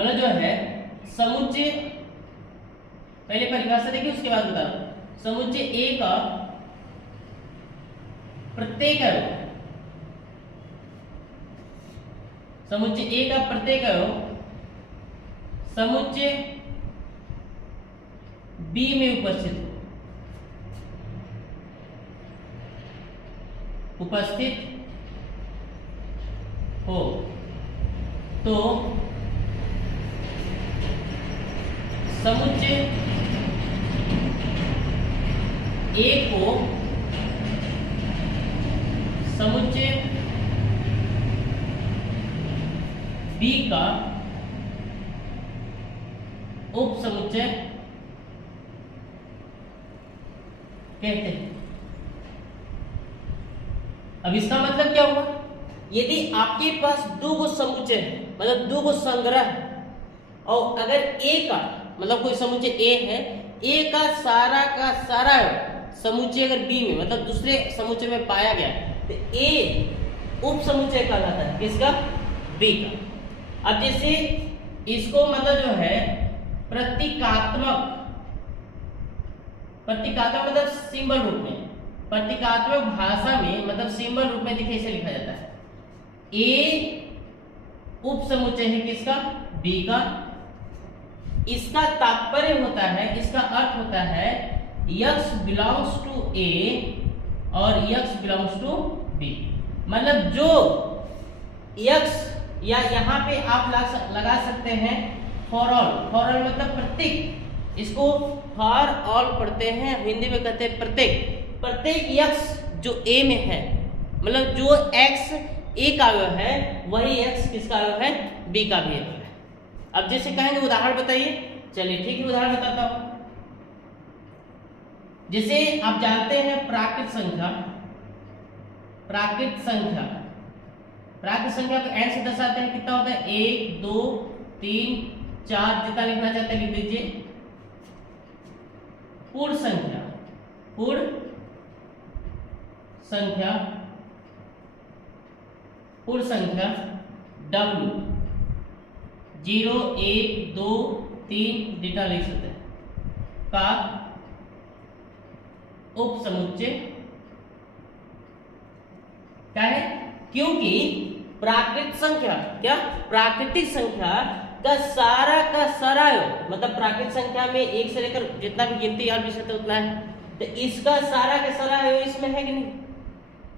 मतलब जो है समुच्चय, पहले परिभाषा देखिए उसके बाद बता रहा हूं। समुच्चय ए का प्रत्येक अवयव, समुच्चय ए का प्रत्येक अवयव समुच्चय बी में उपस्थित हो तो समुच्चय ए को समुच्चय बी का उप समुच्चय कहते हैं। अब इसका मतलब क्या हुआ? यदि आपके पास दो गो समुच्चय है, मतलब दो गो संग्रह है, और अगर ए का मतलब कोई समुच्चय ए है, ए का सारा समुच्चय अगर बी में मतलब दूसरे समुच्चय में पाया गया तो ए उप समुच्चय कहलाता है किसका? बी का। अब जैसे इसको मतलब जो है प्रतीकात्मक मतलब सिंबल रूप में, प्रतीकात्मक भाषा में मतलब सिंबल रूप में देखिए इसे लिखा जाता है। ए उप समुच्चय है किसका? बी का। इसका तात्पर्य होता है, इसका अर्थ होता है x बिलोंग्स टू ए और x बिलोंग्स टू बी। मतलब जो x या यहाँ पे आप लगा सकते हैं फॉर ऑल मतलब प्रत्येक, इसको फॉर ऑल पढ़ते हैं, हिंदी में कहते हैं प्रत्येक x जो a में है, मतलब जो x a का अवयव है वही x किसका अवयव है? b का भी अवयव है। अब जैसे कहेंगे उदाहरण बताइए, चलिए ठीक है उदाहरण बताता हूं। जैसे आप जानते हैं प्राकृत संख्या को n से दर्शाते हैं, कितना होता है? 1 2 3 4, जितना लिखना चाहते हैं लिख दीजिए। पूर्ण संख्या w 0 1 2 3 जितना लिख सकते हैं का उप समुच्चय क्या है? क्योंकि प्राकृतिक संख्या का सारा मतलब प्राकृतिक संख्या में एक से लेकर जितना भी गिनती याद भी सकते उतना है, तो इसका सारा इसमें है कि नहीं?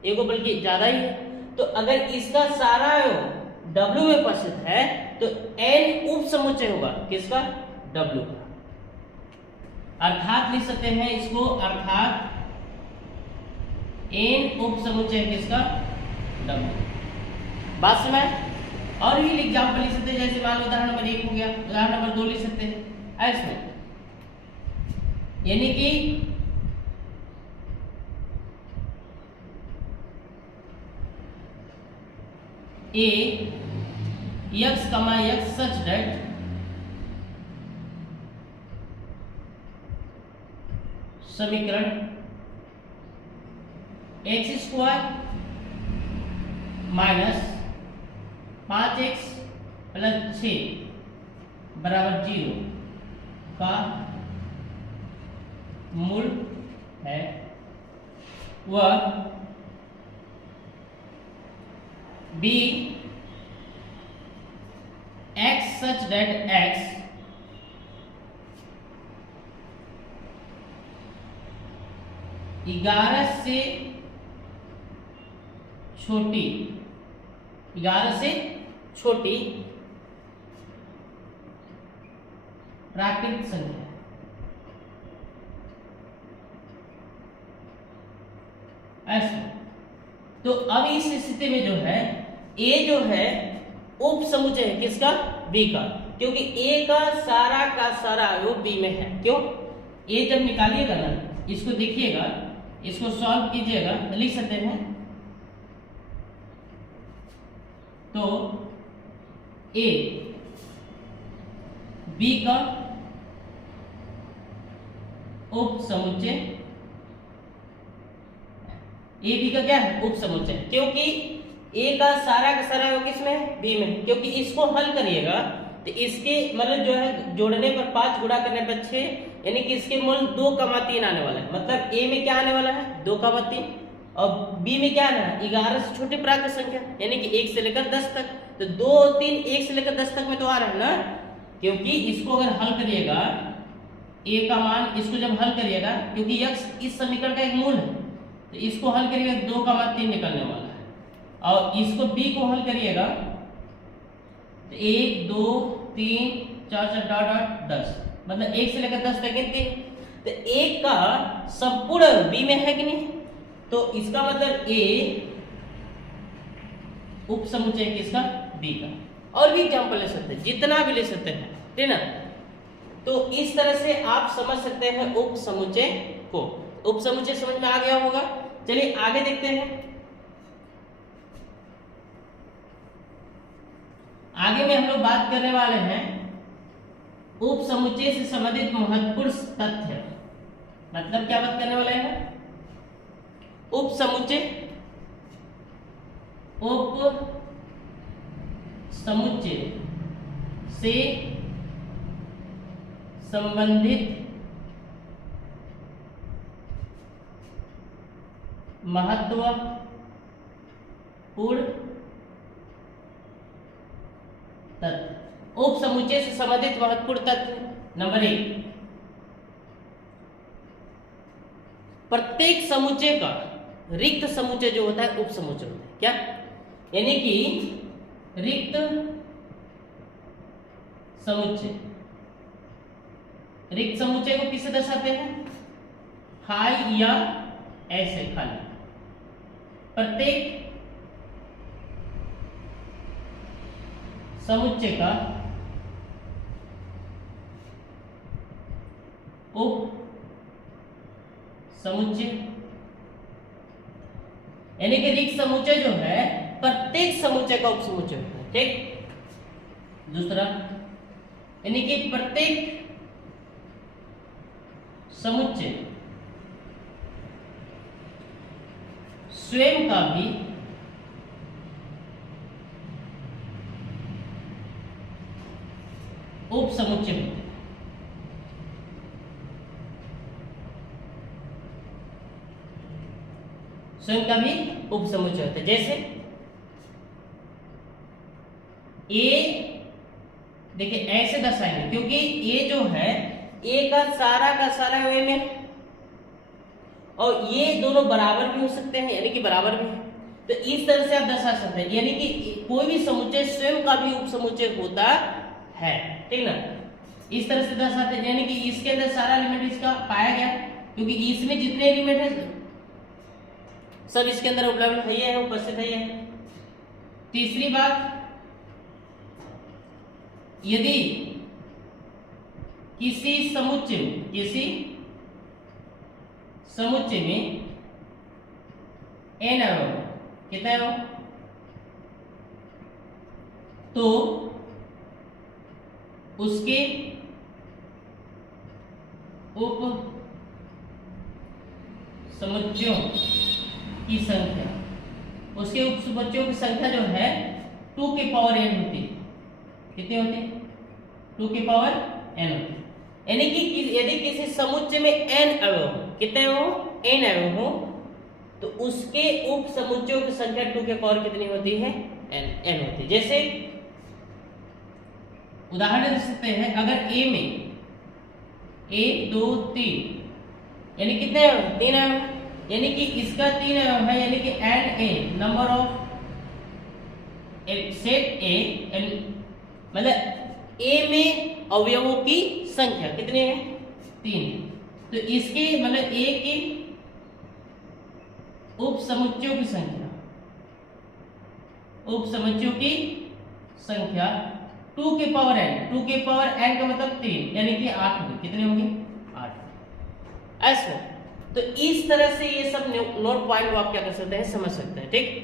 एगो बल्कि ज्यादा ही है। तो अगर इसका सारा W में उपस्थित है तो n उप समुच्चय होगा किसका? W का। अर्थात लिख सकते हैं इसको, अर्थात n उप समुच्चय किसका? W। बात समझ? और भी एग्जाम्पल लिख सकते हैं, जैसे मान लो उदाहरण नंबर 1 हो गया, उदाहरण नंबर 2 लिख सकते हैं ऐसे, यानी कि a x, such that समीकरण x² माइनस 5x प्लस 6 बराबर 0 का मूल है, वह b x such that x ग्यारह से छोटी प्राकृतिक संख्या ऐसे। तो अब इस स्थिति में जो है a जो है उप समुच्चय है किसका? b का, क्योंकि a का सारा अवयव b में है। क्यों? a जब निकालिएगा ना, इसको देखिएगा, इसको सॉल्व कीजिएगा तो लिख सकते हैं, तो a b का उप समुच्चय, ए बी का क्या है? उप समुच्चय, क्योंकि ए का सारा किस में है? बी में। क्योंकि इसको हल करिएगा तो इसके मतलब जो है जोड़ने पर 5 गुणा करने पर 6, यानी कि इसके मूल 2,3 आने वाला है। मतलब ए में क्या आने वाला है 2,3 और बी में क्या आना है 11 से छोटे प्राकृत संख्या, यानी कि 1 से लेकर 10 तक। तो 2 3 1 से लेकर 10 तक में तो आ रहा है ना, क्योंकि इसको अगर हल करिएगा ए का मान, इसको जब हल करिएगा, क्योंकि x इस समीकरण का एक मूल है, तो इसको हल करिएगा 2,3 निकलने वाला है। और इसको b को हल करिएगा तो 1 2 3 4 4 डॉट डॉट 10, मतलब 1 से लेकर 10 तक गिनते हैं। तो 1 का संपूर्ण b में है कि नहीं, तो इसका मतलब a उप समुच्चय किसका b का। और भी एग्जाम्पल ले सकते हैं, जितना भी ले सकते हैं, ठीक ना। तो इस तरह से आप समझ सकते हैं उप समुच्चय को। उप समुच्चय समझ में आ गया होगा। चलिए आगे देखते हैं। आगे में हम लोग बात करने वाले हैं उप समुच्चय से संबंधित महत्वपूर्ण तथ्य। मतलब क्या बात करने वाले हैं, उप समुच्चय से संबंधित महत्वपूर्ण तथ्य। उप समुच्चय से संबंधित महत्वपूर्ण तथ्य नंबर 1, प्रत्येक समुच्चय का रिक्त समुच्चय जो होता है उप समुच्चय होता है। क्या, यानी कि रिक्त समुच्चय, रिक्त समुच्चय को किससे दर्शाते हैं, हाई या ऐसे खाली। प्रत्येक समुच्चय का उप समुच्चय, यानी कि रिक्त समुच्चय जो है प्रत्येक समुच्चय का उप समुच्चय होता है। ठीक। दूसरा, यानी कि प्रत्येक समुच्चय स्वयं का भी उप समुच्चय होते हैं। स्वयं का भी उप समुच्चय होता है। जैसे ए, देखिए ऐसे दर्शाएंगे, क्योंकि ए जो है ए का सारा ए में, और ये दोनों बराबर भी हो सकते हैं, यानी कि बराबर भी है। तो इस तरह से आप दर्शा सकते हैं, यानी कि कोई भी समुच्चय स्वयं का भी उप समुच्चय होता है। ठीक ना, इस तरह से दर्शाते हैं, यानी कि इसके अंदर सारा एलिमेंट इसका पाया गया, क्योंकि इसमें जितने एलिमेंट है सब इसके अंदर उपलब्ध है, उपस्थित है। तीसरी बात, यदि किसी समुच्चय में n अवयव, कितने अवयव, तो उसके उप समुच्चयों की संख्या, उसके उप समुच्चयों की संख्या जो है 2 के पावर n होती है। कितनी होती है, 2 के पावर n होती है। यानी कि यदि किसी समुच्चय में n अवयव, कितने हो, n अवयव हो, तो उसके उप समुच्चयों की संख्या 2 के पावर कितनी होती है, n होती है। जैसे उदाहरण दे सकते हैं, अगर a में 1 2 3, यानी कितने 3 अवयव, यानी कि इसका 3 अवयव है, यानी कि and a number of set a, मतलब a में अवयवों की संख्या कितनी है, 3। तो इसके मतलब a की उप समुच्चयों की संख्या, उप समुच्चयों की संख्या 2 के पावर n, 2 के पावर n का मतलब 3, यानी कि 8 होगी। कितनी होगी, 8। ऐसा, तो इस तरह से ये सब नोट पॉइंट आप क्या कर सकते हैं, समझ सकते हैं। ठीक।